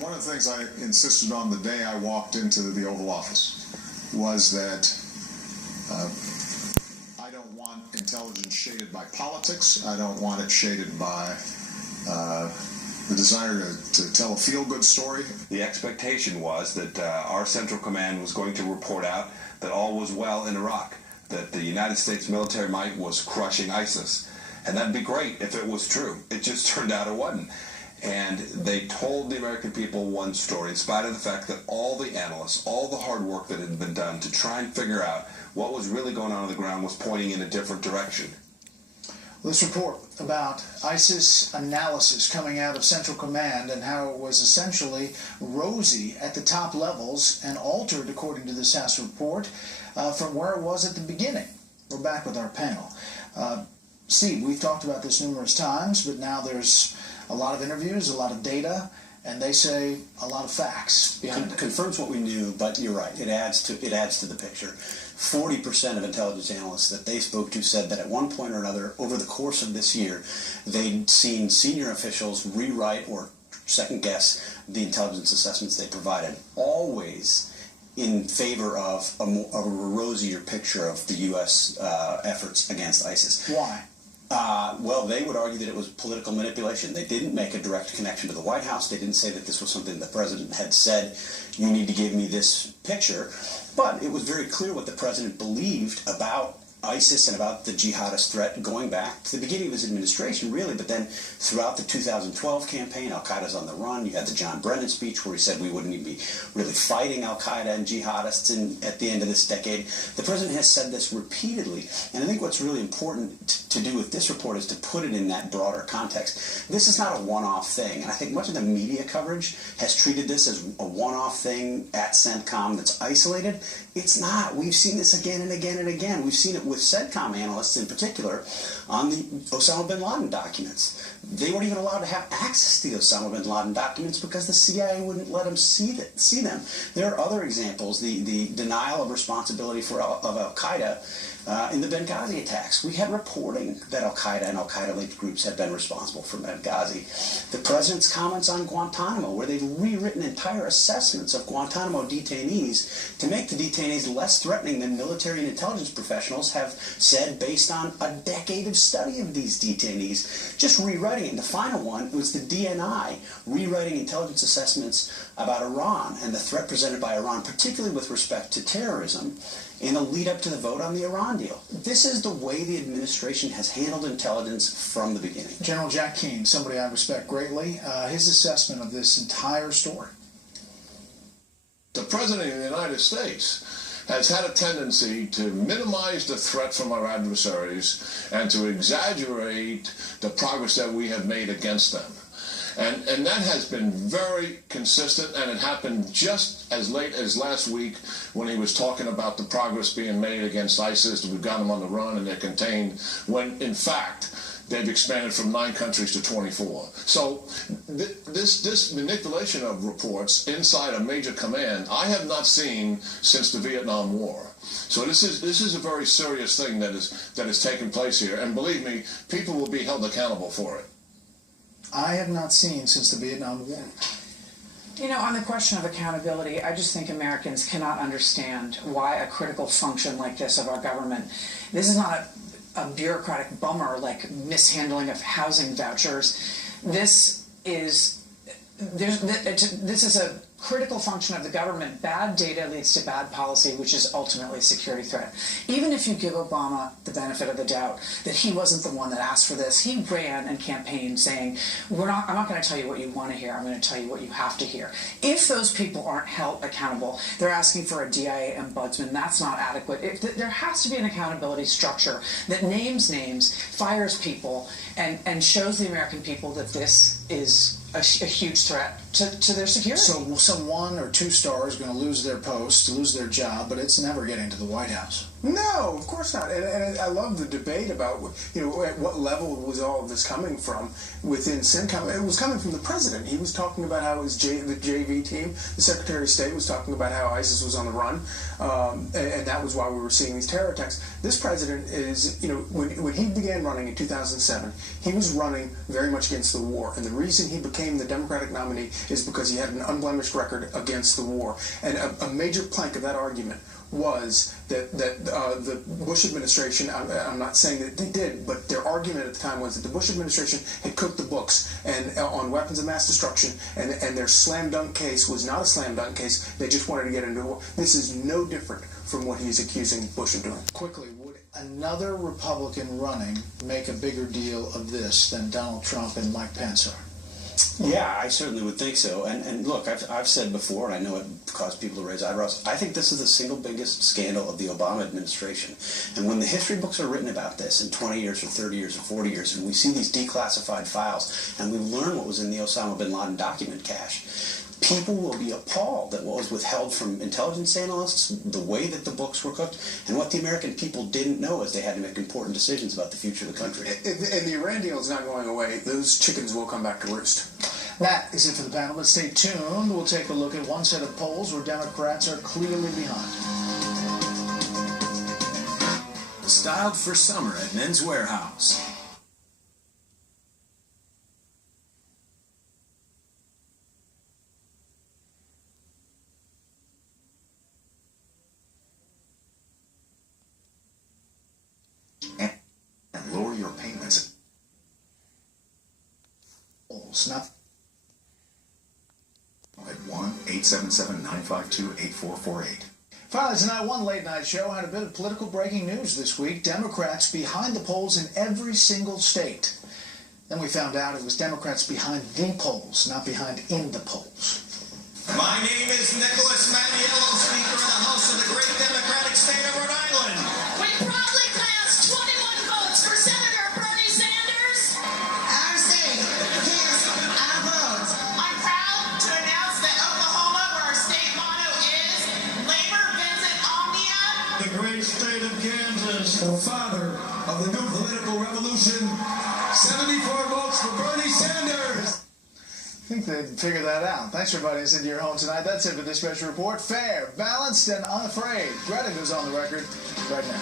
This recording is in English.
One of the things I insisted on the day I walked into the Oval Office was that I don't want intelligence shaded by politics. I don't want it shaded by the desire to tell a feel-good story. The expectation was that our Central Command was going to report out that all was well in Iraq, that the United States military might was crushing ISIS. And that'd be great if it was true. It just turned out it wasn't. And they told the American people one story, in spite of the fact that all the analysts, all the hard work that had been done to try and figure out what was really going on the ground was pointing in a different direction. This report about ISIS analysis coming out of Central Command and how it was essentially rosy at the top levels and altered, according to the SAS report, from where it was at the beginning. We're back with our panel. Steve, we've talked about this numerous times, but now there's a lot of interviews, a lot of data, and they say a lot of facts behind it. Confirms what we knew, but you're right. It adds to the picture. 40% of intelligence analysts that they spoke to said that at one point or another over the course of this year, they'd seen senior officials rewrite or second guess the intelligence assessments they provided, always in favor of a rosier picture of the U.S. efforts against ISIS. Why? Well, they would argue that it was political manipulation. They didn't make a direct connection to the White House. They didn't say that this was something the president had said, you need to give me this picture. But it was very clear what the president believed about ISIS and about the jihadist threat going back to the beginning of his administration, really, but then throughout the 2012 campaign, Al-Qaeda's on the run. You had the John Brennan speech where he said we wouldn't even be really fighting Al-Qaeda and jihadists at the end of this decade. The president has said this repeatedly, and I think what's really important to do with this report is to put it in that broader context. This is not a one-off thing, and I think much of the media coverage has treated this as a one-off thing at CENTCOM that's isolated. It's not. We've seen this again and again and again. We've seen it with CENTCOM analysts in particular on the Osama bin Laden documents. They weren't even allowed to have access to the Osama bin Laden documents because the CIA wouldn't let them see them. There are other examples, the denial of responsibility of Al-Qaeda in the Benghazi attacks. We had reporting that Al-Qaeda and Al-Qaeda-linked groups had been responsible for Benghazi. The president's comments on Guantanamo, where they've rewritten entire assessments of Guantanamo detainees to make the detainees less threatening than military and intelligence professionals have said based on a decade of study of these detainees. Just rewriting it. And the final one was the DNI, rewriting intelligence assessments about Iran and the threat presented by Iran, particularly with respect to terrorism, in the lead up to the vote on the Iran deal. This is the way the administration has handled intelligence from the beginning. General Jack Keane, somebody I respect greatly, his assessment of this entire story. The President of the United States has had a tendency to minimize the threat from our adversaries and to exaggerate the progress that we have made against them. And that has been very consistent, and it happened just as late as last week when he was talking about the progress being made against ISIS, that we've got them on the run and they're contained, when in fact they've expanded from 9 countries to 24. So this manipulation of reports inside a major command, I have not seen since the Vietnam War. So this is a very serious thing that is taking place here, and believe me, people will be held accountable for it. I have not seen since the Vietnam War. You know, on the question of accountability, I just think Americans cannot understand why a critical function like this of our government, this is not a bureaucratic bummer like mishandling of housing vouchers. This is a critical function of the government. Bad data leads to bad policy, which is ultimately a security threat. Even if you give Obama the benefit of the doubt that he wasn't the one that asked for this, he ran and campaigned saying, I'm not going to tell you what you want to hear, I'm going to tell you what you have to hear. If those people aren't held accountable, they're asking for a DIA ombudsman, that's not adequate. There has to be an accountability structure that names names, fires people, and shows the American people that this is a huge threat to their security. So some 1 or 2 stars are going to lose their post, lose their job, but it's never getting to the White House. No, of course not. And I love the debate about, at what level was all of this coming from within CENTCOM. It was coming from the president. He was talking about how his the JV team, the Secretary of State, was talking about how ISIS was on the run, and that was why we were seeing these terror attacks. This president is, when he began running in 2007, he was running very much against the war, and the reason he became the Democratic nominee is because he had an unblemished record against the war. And a major plank of that argument was that the Bush administration, I'm not saying that they did, but their argument at the time was that the Bush administration had cooked the books and on weapons of mass destruction, and their slam dunk case was not a slam dunk case. They just wanted to get into war. This is no different from what he's accusing Bush of doing. Quickly, would another Republican running make a bigger deal of this than Donald Trump and Mike Pence are? Yeah, I certainly would think so. And look, I've said before, and I know it caused people to raise eyebrows, I think this is the single biggest scandal of the Obama administration. And when the history books are written about this in 20 years or 30 years or 40 years, and we see these declassified files, and we learn what was in the Osama bin Laden document cache, people will be appalled at what was withheld from intelligence analysts, the way that the books were cooked, and what the American people didn't know as they had to make important decisions about the future of the country. And the Iran deal is not going away. Those chickens will come back to roost. That is it for the panel, but stay tuned. We'll take a look at one set of polls where Democrats are clearly behind. Styled for summer at Men's Warehouse. And lower your payments. Not at 1-877-952-8448. Finally tonight, one late night show had a bit of political breaking news this week. Democrats behind the polls in every single state. Then we found out it was Democrats behind the polls, not behind in the polls. My name is Nicholas Maniello, Speaker of the House of the great Democratic state of Rhode Island. We proudly cast 21 votes for Senator Bernie Sanders. Our state, here's our vote. I'm proud to announce that Oklahoma, where our state motto is Labor Vincent Omnia. The great state of Kansas, the father of the new political revolution, 74 votes for Bernie Sanders. I think they'd figure that out. Thanks for inviting us into your home tonight. That's it for this special report. Fair, balanced, and unafraid. Greta goes on the record right now.